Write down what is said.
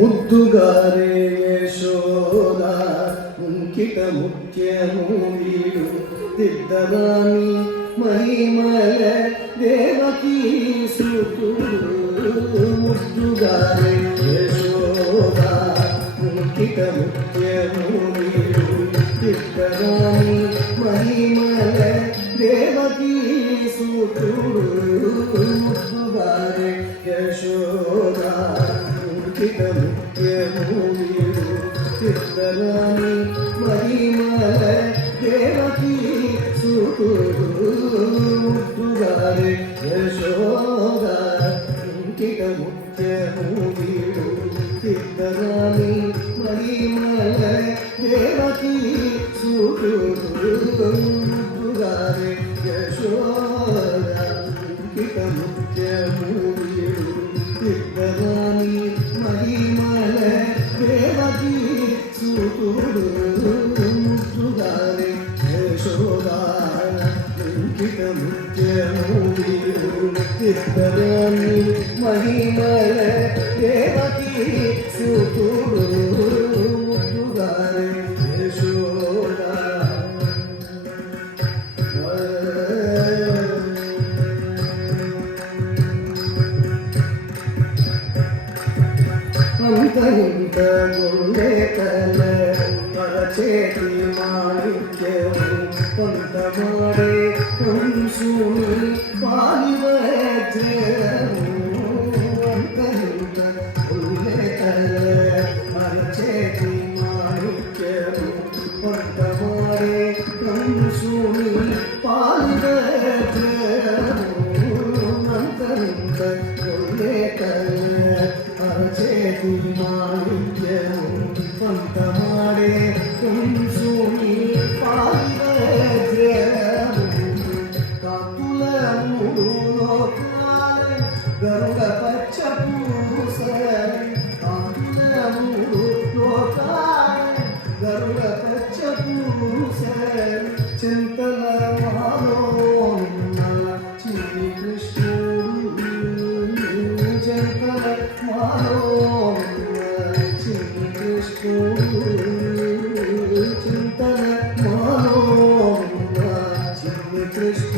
ముద్దుగారే యశోద అంకిత ముఖ్యము వీడు దిద్దరాని మహిమల దేవకీ సుతుడు ముద్దుగారే యశోద అంకిత ముఖ్యము వీడు దిద్దరాని మహిమల దేవకీ సుతుడు ముద్దుగారే యశోద చిత్తరాని మహిమల దేవకీ సుతుగారే యశోద అంకిత ముఖ్యము వీడు చిత్తరాని మహిమల దేవకీ సుతుగారే యశోద అంకిత ముఖ్యము వీడు చిత్తరాని మహిమల దేవకీ సుతుడు ముద్దుగారే యశోద అంకిత ముఖ్యము వీడు చిత్తరాని మహిమల దేవకీ సుతుడు ముద్దుగారే యశోద అంతరింత గుండె కల పరచేతి మాణిక్యము కొంతమాడే కంసుని పాలివజ్రము అంతరింత గుండె కల పరచేతి మాణిక్యము కొంతమాడే కంసుని పాలివజ్రము అంతరింత గుండె కల చేతి మాణిక్యము పంతమాడే కంసుని పాలివజ్రము కాకుల మూడు లోకాల గరుడ పచ్చ పూసరి కాకుల మూడు లోకాల గరుడ పచ్చ పూసరి చింతల మాలోన్న చిన్ని కృష్ణుడు చింతల చింతన మానో చిన్ని కృష్ణ